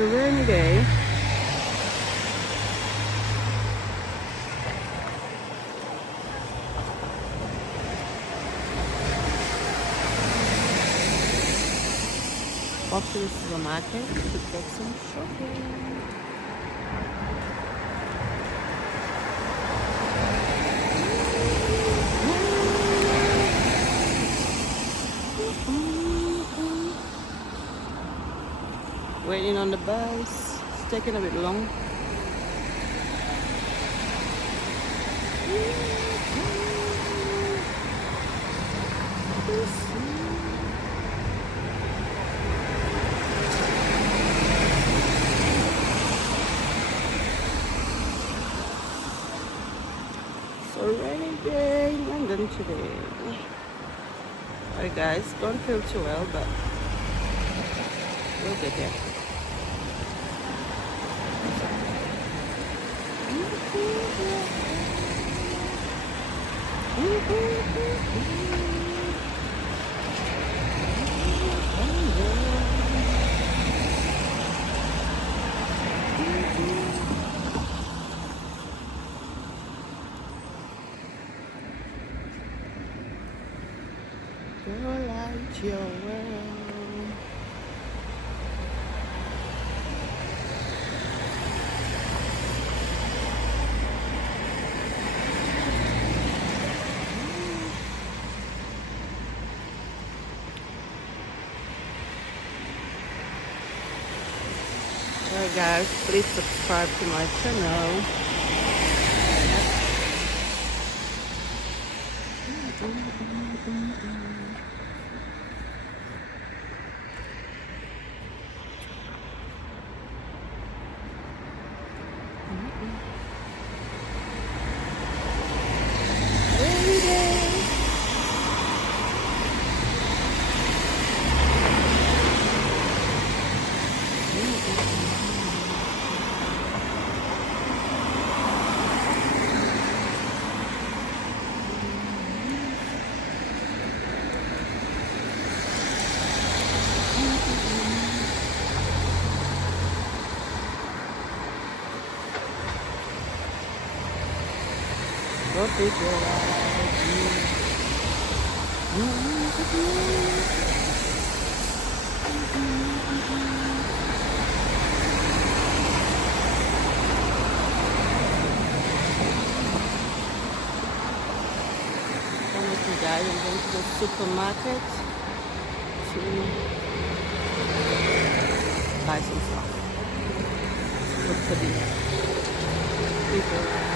a rainy day. Off to the supermarket to get some shopping. Waiting on the bus. It's taking a bit long. So rainy day in London today. Alright guys, don't feel too well, but we'll get there. Girl, light your world. Alright guys, please subscribe to my channel. What is your idea? Guys, I'm going to the supermarket to buy some stuff for dinner.